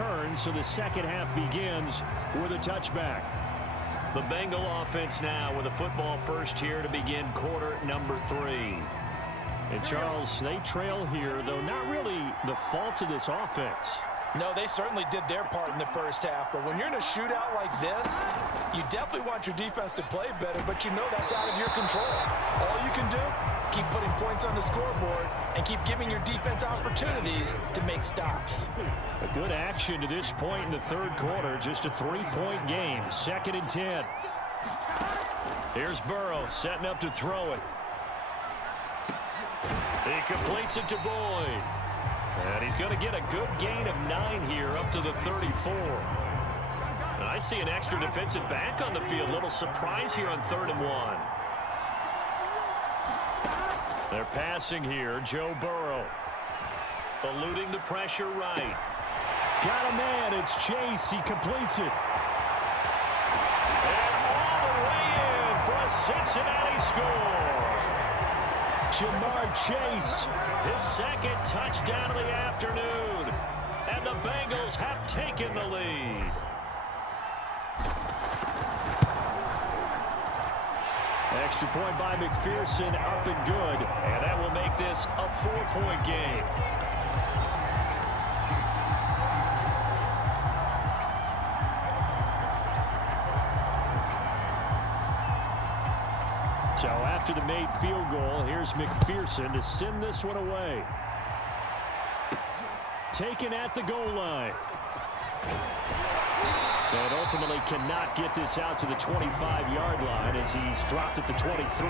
return, so the second half begins with a touchback. The Bengal offense now with a football first here to begin quarter number 3. And Charles, they trail here, though not really the fault of this offense. No, they certainly did their part in the first half, but when you're in a shootout like this, you definitely want your defense to play better, but you know that's out of your control. All you can do, keep putting points on the scoreboard and keep giving your defense opportunities to make stops. A good action to this point in the third quarter, just a 3-point game, 2nd and 10. Here's Burrow setting up to throw it. He completes it to Boyd. And he's going to get a good gain of 9 here up to the 34. And I see an extra defensive back on the field. Little surprise here on 3rd and 1. They're passing here. Joe Burrow. Eluding the pressure right. Got a man. It's Chase. He completes it. And all the way in for a Cincinnati score. Jamar Chase. His 2nd touchdown of the afternoon. And the Bengals have taken the lead. Extra point by McPherson, up and good. And that will make this a 4-point game. So after the made field goal, here's McPherson to send this one away. Taken at the goal line. And ultimately cannot get this out to the 25-yard line as he's dropped at the 23.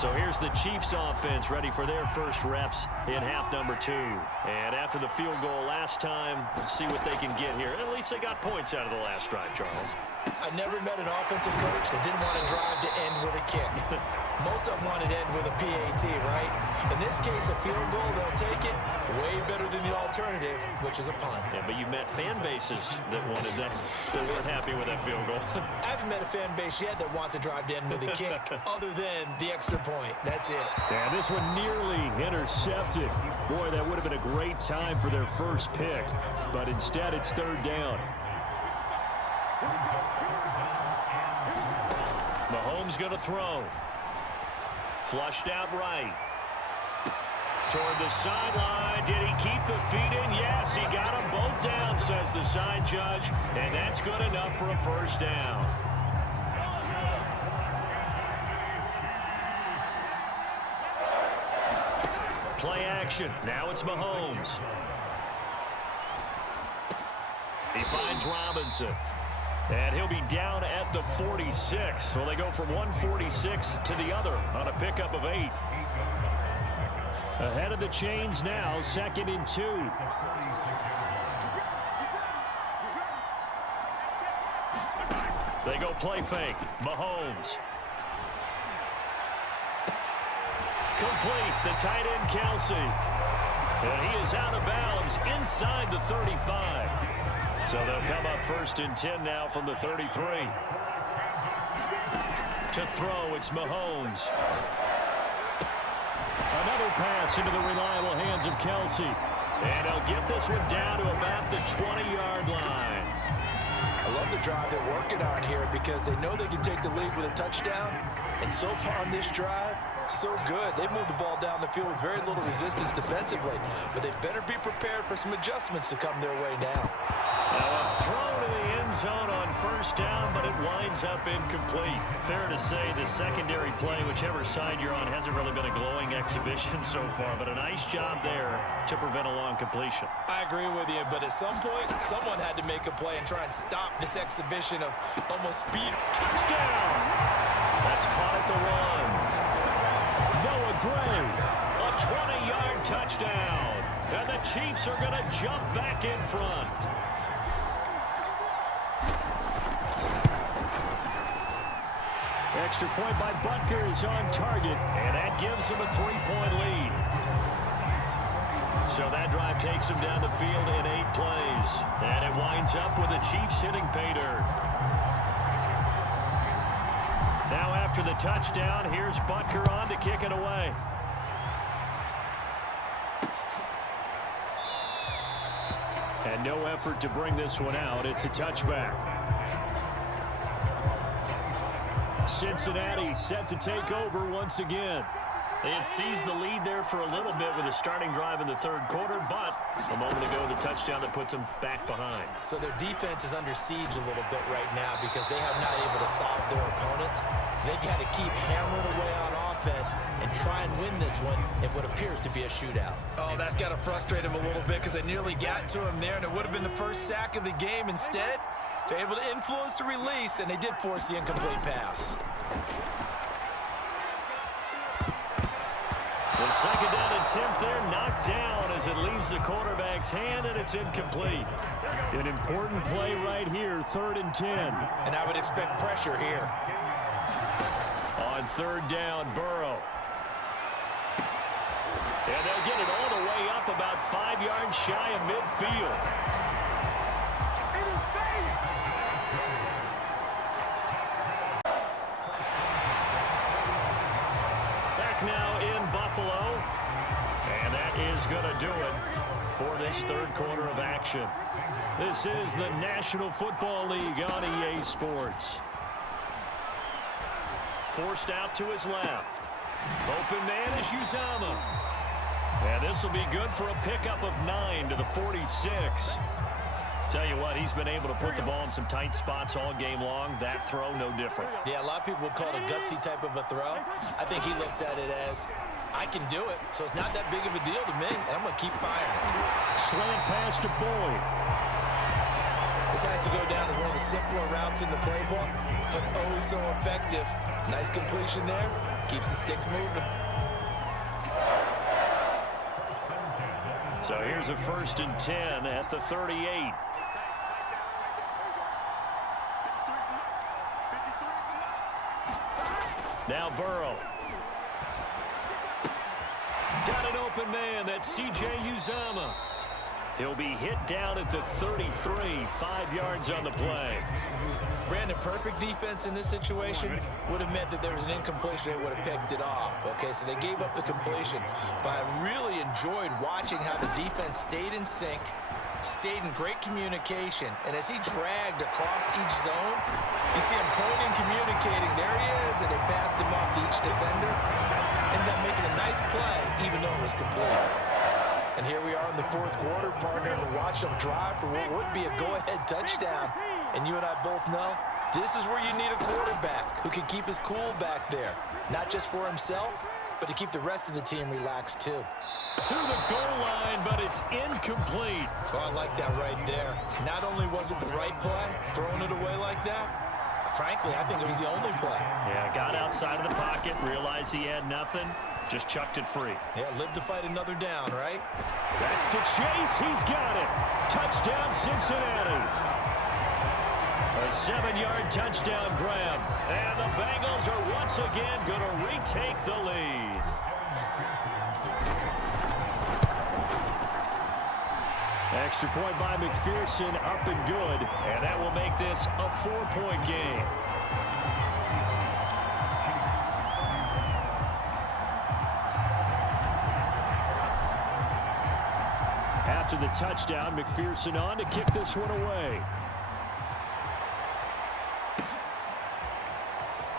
So here's the Chiefs offense ready for their first reps in half number 2. And after the field goal last time, let's see what they can get here. At least they got points out of the last drive, Charles. I never met an offensive coach that didn't want to drive to end with a kick. Most of them want to end with a PAT, right? In this case, a field goal, they'll take it. Way better than the alternative, which is a punt. Yeah, but you met fan bases that wanted that, that weren't happy with that field goal. I haven't met a fan base yet that wants to drive to end with a kick, other than the extra point. That's it. Yeah, this one nearly intercepted. Boy, that would have been a great time for their first pick. But instead, it's 3rd down. Mahomes going to throw. Flushed out right. Toward the sideline. Did he keep the feet in? Yes, he got them both down, says the side judge. And that's good enough for a first down. Play action. Now it's Mahomes. He finds Robinson. And he'll be down at the 46. So they go from 146 to the other on a pickup of 8. Ahead of the chains now, 2nd and 2. They go play fake. Mahomes. Complete. The tight end, Kelsey. And he is out of bounds inside the 35. So they'll come up 1st and 10 now from the 33. To throw, it's Mahomes. Another pass into the reliable hands of Kelsey. And he'll get this one down to about the 20-yard line. I love the drive they're working on here because they know they can take the lead with a touchdown. And so far on this drive, so good. They moved the ball down the field with very little resistance defensively. But they better be prepared for some adjustments to come their way now. A throw to the end zone on 1st down, but it winds up incomplete. Fair to say the secondary play, whichever side you're on, hasn't really been a glowing exhibition so far, but a nice job there to prevent a long completion. I agree with you, but at some point, someone had to make a play and try and stop this exhibition of almost speed. Touchdown! That's caught at the 1. Noah Gray. A 20-yard touchdown. And the Chiefs are going to jump back in front. Extra point by Butker is on target. And that gives them a 3-point lead. So that drive takes them down the field in 8 plays. And it winds up with the Chiefs hitting pay dirt. Now after the touchdown, here's Butker on to kick it away. And no effort to bring this one out. It's a touchback. Cincinnati set to take over once again. They had seized the lead there for a little bit with a starting drive in the third quarter, but a moment ago, the touchdown that puts them back behind. So their defense is under siege a little bit right now because they have not able to solve their opponents. So they've got to keep hammering away on offense and try and win this one in what appears to be a shootout. Oh, that's got to frustrate him a little bit because they nearly got to him there, and it would have been the first sack of the game. Instead, they're able to influence the release, and they did force the incomplete pass. The second down attempt there knocked down as it leaves the quarterback's hand, and it's incomplete. An important play right here, 3rd and 10. And I would expect pressure here. On 3rd down, Burrow. And they'll get it all the way up about 5 yards shy of midfield. Now in Buffalo, and that is going to do it for this third quarter of action. This is the National Football League on EA Sports. Forced out to his left. Open man is Uzomah. And this will be good for a pickup of 9 to the 46. Tell you what, he's been able to put the ball in some tight spots all game long. That throw, no different. Yeah, a lot of people would call it a gutsy type of a throw. I think he looks at it as, I can do it, so it's not that big of a deal to me, and I'm going to keep firing. Slant pass to Boyd. This has to go down as one of the simpler routes in the playbook, but oh so effective. Nice completion there. Keeps the sticks moving. So here's a 1st and 10 at the 38. Now Burrow. Got an open man. That's C.J. Uzomah. He'll be hit down at the 33, 5 yards on the play. Brandon, perfect defense in this situation would have meant that there was an incompletion. They would have picked it off. Okay, so they gave up the completion. But I really enjoyed watching how the defense stayed in sync, stayed in great communication. And as he dragged across each zone, you see him pointing, communicating. There he is, and they passed him off to each defender. Ended up making a nice play, even though it was complete. And here we are in the 4th quarter, partner, and watch them drive for what would be a go-ahead touchdown. And you and I both know this is where you need a quarterback who can keep his cool back there. Not just for himself, but to keep the rest of the team relaxed too. To the goal line, but it's incomplete. Oh, I like that right there. Not only was it the right play, throwing it away like that, frankly, I think it was the only play. Yeah, got outside of the pocket, realized he had nothing, just chucked it free. Yeah, live to fight another down, right? That's to Chase. He's got it. Touchdown, Cincinnati. A 7-yard touchdown grab. And the Bengals are once again going to retake the lead. Extra point by McPherson, up and good. And that will make this a 4-point game. After the touchdown, McPherson on to kick this one away.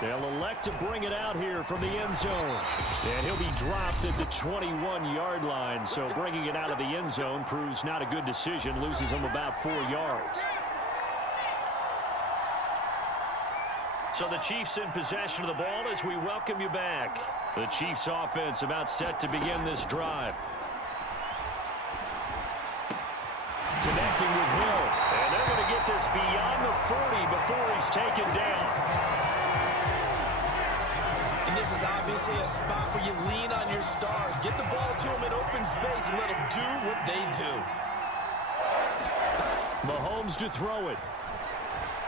They'll elect to bring it out here from the end zone. And he'll be dropped at the 21-yard line. So bringing it out of the end zone proves not a good decision. Loses him about 4 yards. So the Chiefs in possession of the ball as we welcome you back. The Chiefs offense about set to begin this drive. Connecting with Hill. And they're going to get this beyond the 40 before he's taken down. And this is obviously a spot where you lean on your stars. Get the ball to them in open space and let them do what they do. Mahomes to throw it.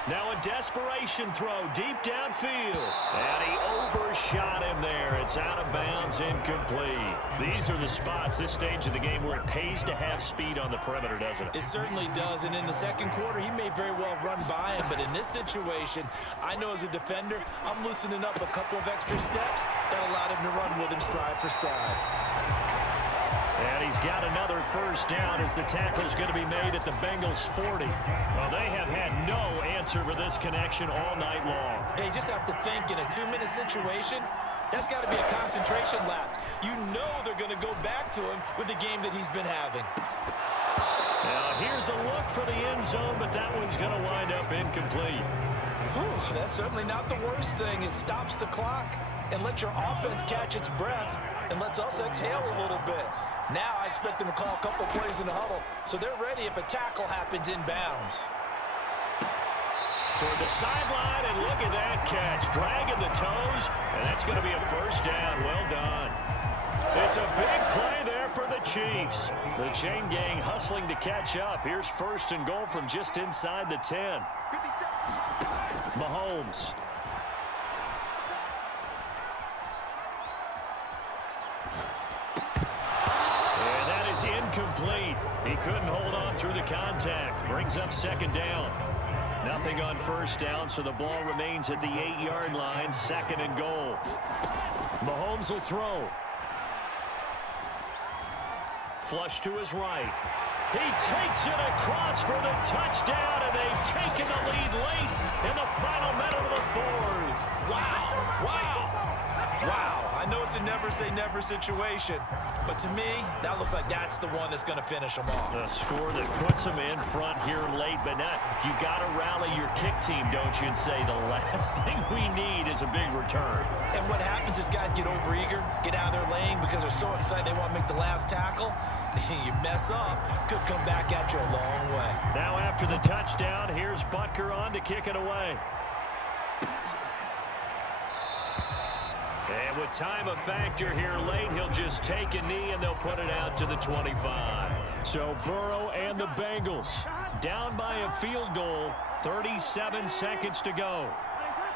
Now a desperation throw deep downfield. And he overshot him there. It's out of bounds, incomplete. These are the spots, this stage of the game, where it pays to have speed on the perimeter, doesn't it? It certainly does. And in the second quarter, he may very well run by him. But in this situation, I know as a defender, I'm loosening up a couple of extra steps that allowed him to run with him stride for stride. And he's got another first down as the tackle's going to be made at the Bengals 40. Well, they have had no answer for this connection all night long. Hey, you just have to think in a 2-minute situation, that's got to be a concentration lapse. You know they're going to go back to him with the game that he's been having. Now, here's a look for the end zone, but that one's going to wind up incomplete. Whew, that's certainly not the worst thing. It stops the clock and lets your offense catch its breath and lets us exhale a little bit. Now I expect them to call a couple plays in the huddle, so they're ready if a tackle happens inbounds. Toward the sideline, and look at that catch. Dragging the toes, and that's going to be a first down. Well done. It's a big play there for the Chiefs. The chain gang hustling to catch up. Here's first and goal from just inside the 10. Mahomes. And that is incomplete. He couldn't hold on through the contact. Brings up second down. Nothing on first down, so the ball remains at the 8-yard line. Second and goal. Mahomes will throw. Flush to his right. He takes it across for the touchdown, and they've taken the lead late in the final minute of the fourth. Wow, wow, wow. I know it's a never-say-never situation, but to me, that looks like that's the one that's going to finish them off. The score that puts them in front here late, but not. You got to rally your kick team, don't you, and say the last thing we need is a big return. And what happens is guys get overeager, get out of their lane because they're so excited they want to make the last tackle. You mess up, could come back at you a long way. Now after the touchdown, here's Butker on to kick it away. And with time a factor here late, he'll just take a knee and they'll put it out to the 25. So Burrow and the Bengals down by a field goal, 37 seconds to go.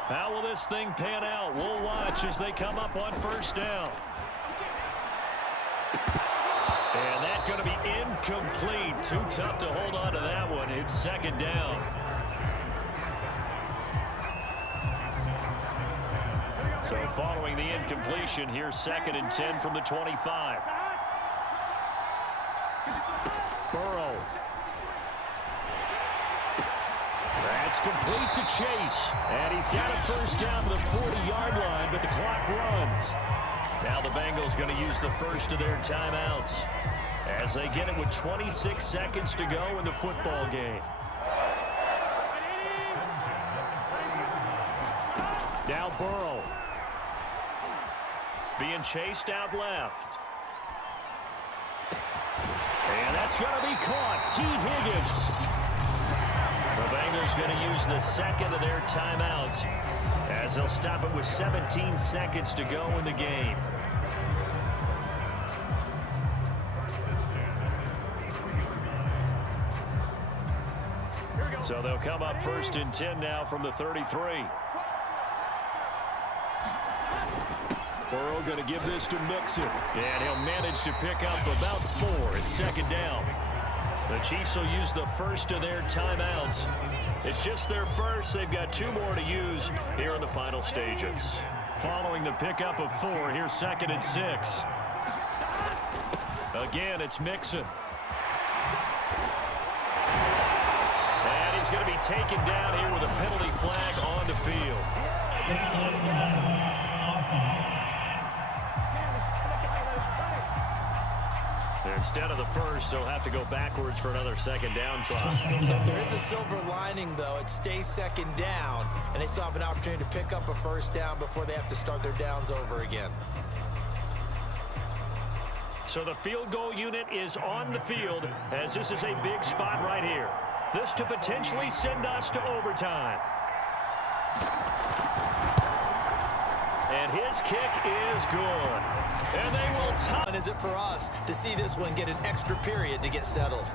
How will this thing pan out? We'll watch as they come up on first down. And that's going to be incomplete. Too tough to hold on to that one. It's second down. So following the incompletion, here's second and 10 from the 25. Burrow. That's complete to Chase. And he's got a first down to the 40-yard line, but the clock runs. Now the Bengals going to use the first of their timeouts as they get it with 26 seconds to go in the football game. Now Burrow. Being chased out left. And that's going to be caught. T. Higgins. The Bengals going to use the second of their timeouts as they'll stop it with 17 seconds to go in the game. So they'll come up first and 10 now from the 33. Burrow going to give this to Mixon. And he'll manage to pick up about 4. It's second down. The Chiefs will use the first of their timeouts. It's just their first. They've got 2 more to use here in the final stages. Following the pickup of 4, here's second and 6. Again, it's Mixon. And he's going to be taken down here with a penalty flag on the field. Instead of the first, they'll have to go backwards for another second down try. So if there is a silver lining, though, it stays second down, and they still have an opportunity to pick up a first down before they have to start their downs over again. So the field goal unit is on the field as this is a big spot right here. This to potentially send us to overtime. And his kick is good. And they will tie. And is it for us to see this one get an extra period to get settled?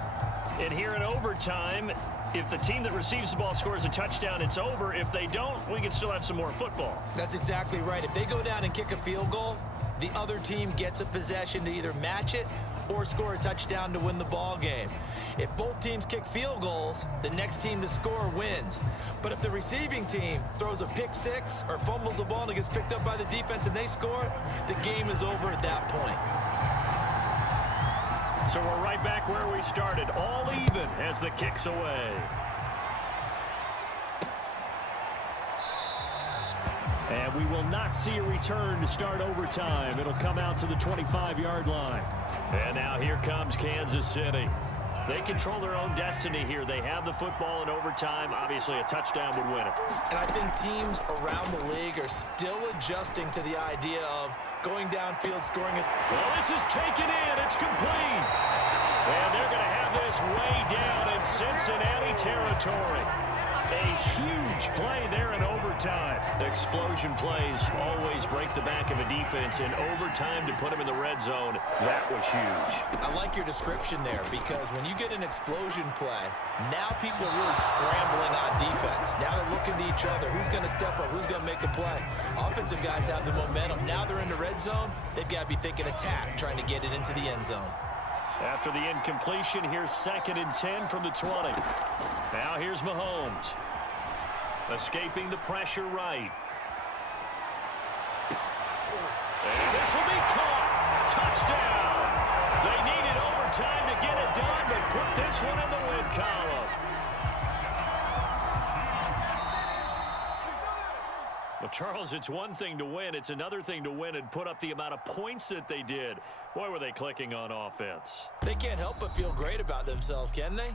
And here in overtime, if the team that receives the ball scores a touchdown, it's over. If they don't, we can still have some more football. That's exactly right. If they go down and kick a field goal, the other team gets a possession to either match it or score a touchdown to win the ball game. If both teams kick field goals, the next team to score wins. But if the receiving team throws a pick six or fumbles the ball and it gets picked up by the defense and they score, the game is over at that point. So we're right back where we started, all even as the kick's away. And we will not see a return to start overtime. It'll come out to the 25-yard line. And now here comes Kansas City. They control their own destiny here. They have the football in overtime. Obviously, a touchdown would win it. And I think teams around the league are still adjusting to the idea of going downfield, scoring it. Well, this is taken in. It's complete. And they're going to have this way down in Cincinnati territory. A huge play there in overtime. Explosion plays always break the back of a defense. In overtime to put them in the red zone, that was huge. I like your description there because when you get an explosion play, now people are really scrambling on defense. Now they're looking to each other. Who's going to step up? Who's going to make a play? Offensive guys have the momentum. Now they're in the red zone. They've got to be thinking attack, trying to get it into the end zone. After the incompletion, here's 2nd and 10 from the 20. Now here's Mahomes. Escaping the pressure right. And this will be caught. Touchdown. They needed overtime to get it done, but put this one in the win column. Well, Charles, it's one thing to win. It's another thing to win and put up the amount of points that they did. Boy, were they clicking on offense. They can't help but feel great about themselves, can they?